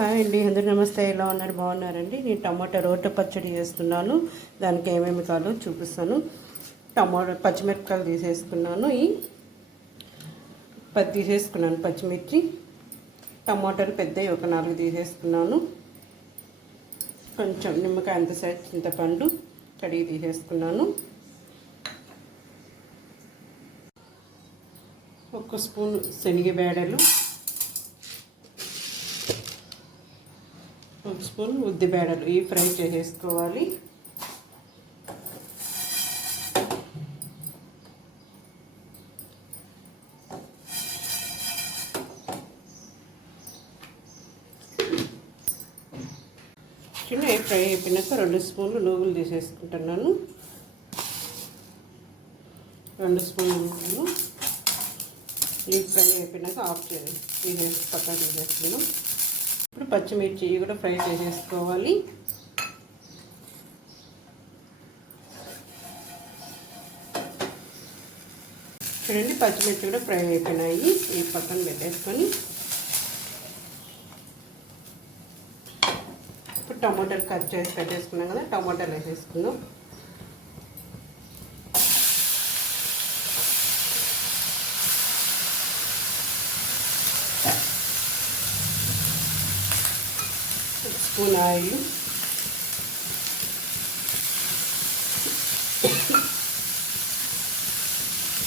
Hi అండి, అందరూ నమస్తే. ఎలా ఉన్నారు? బాగున్నారండి. నేను టమాటా రోటి పచ్చడి చేస్తున్నాను. దానికి ఏమేమి కావాలో చూపిస్తాను. పచ్చిమిరపకాయలు తీసేసుకున్నాను. 10 తీసేసుకున్నాను పచ్చిమిర్చి. టమాటాలు పెద్దవి ఒక 4 తీసేసుకున్నాను. కొంచెం నిమ్మకాయ అంత సైజ్ చింతపండు కడిగి తీసేసుకున్నాను. 1 స్పూన్ శనగబేడలు, 1 స్పూన్ ఉద్దిబేడలు ఫ్రై చేసేసుకోవాలి. చిన్న ఫ్రై అయిపోయినాక 2 స్పూన్లు నువ్వులు తీసేసుకుంటున్నాను. 2 స్పూన్లు నువ్వులు ఫ్రై అయిపోయినాక ఆఫ్ తీసేసి పక్కన తీసేసుకున్నాం. ఇప్పుడు పచ్చిమిర్చి కూడా ఫ్రై చేసేసుకోవాలి. చూడండి, పచ్చిమిర్చి కూడా ఫ్రై అయిపోయినాయి. ఈ పక్కన పెట్టేసుకొని ఇప్పుడు టమాటాలు కట్ చేసి పెట్టేసుకున్నాం కదా, టమాటాలు వేసేసుకుందాం. స్పూన్ ఆయిల్,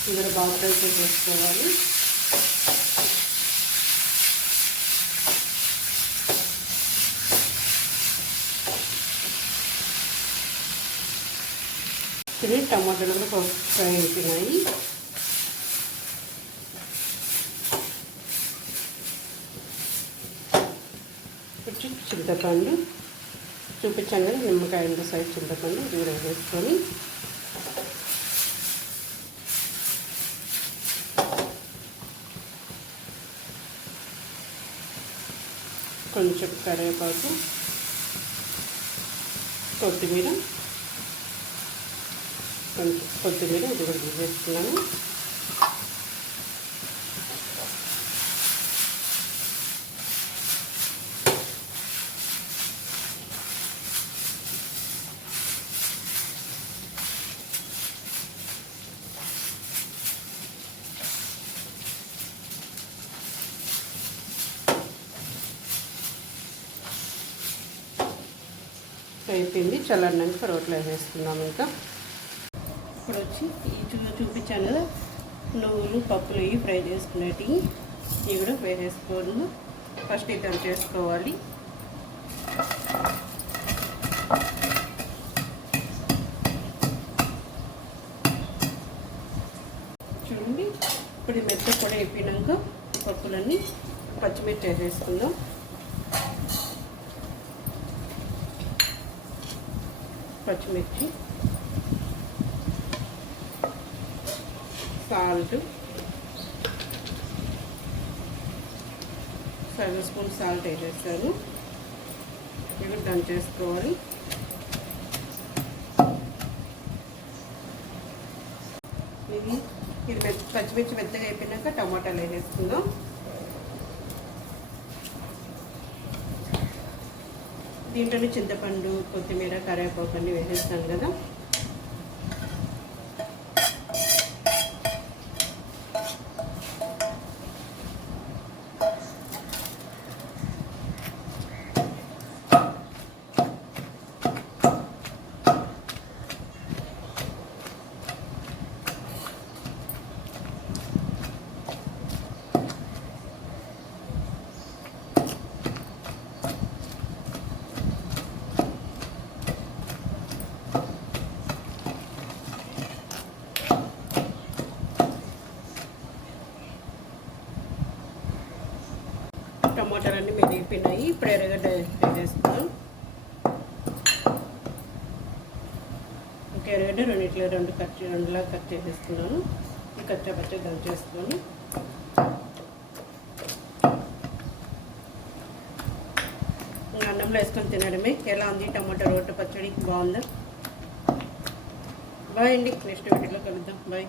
ఇందులో బాగా ఫ్రై చేసేసుకోవాలి. ఇది టమాటాలు కూడా ఫ్రై అయిపోయినాయి. కొంచెం చింతపండు చూపించాను కదా, నిమ్మకాయ ఎంత సైజ్ చింతపండు ఇది కూడా వేసుకొని కొంచెం కరివేపాకు, కొత్తిమీర ఇది కూడా తీసేసుకున్నాను. అయిపోయింది. చల్లన్నాక రోట్లో వేసేసుకున్నాం. ఇంకా ఇప్పుడు వచ్చి చూపించాను కదా, నువ్వులు పప్పులు ఫ్రై చేసుకునేవి ఇవి కూడా వేసేసుకోవాలి. ఫస్ట్ ఇది చేసుకోవాలి. చూడండి, ఇప్పుడు మెత్త పొడి అయిపోయినాక పప్పులన్నీ పచ్చిమిర్చి వేసేసుకుందాం. పచ్చిమిర్చి, సాల్ట్, 7 స్పూన్ సాల్ట్ వేసేస్తాను. ఇవి దంచేసుకోవాలి. ఇది పచ్చిమిర్చి మెత్తగా అయిపోయినాక టమాటాలు వేసేసుకుందాం. దీంట్లోనే చింతపండు, కొత్తిమీర, కరివేపాకు అన్నీ వేసేస్తాం కదా. టమాటాలన్నీ మెరిగిపోయినాయి. ఇప్పుడు ఎర్రగడ్డ వేసేసుకున్నాం. ఒక ఎర్రగడ్డ రెండులా కట్ చేసేసుకున్నాను. ఈ కచ్చా పచ్చ దంచేసుకొని అన్నంలో వేసుకొని తినడమే. ఎలా ఉంది టమాటా రోటి పచ్చడి? బాగుందా? బాయ్ అండి. నెక్స్ట్ వీడియోలో కలుద్దాం. బాయ్.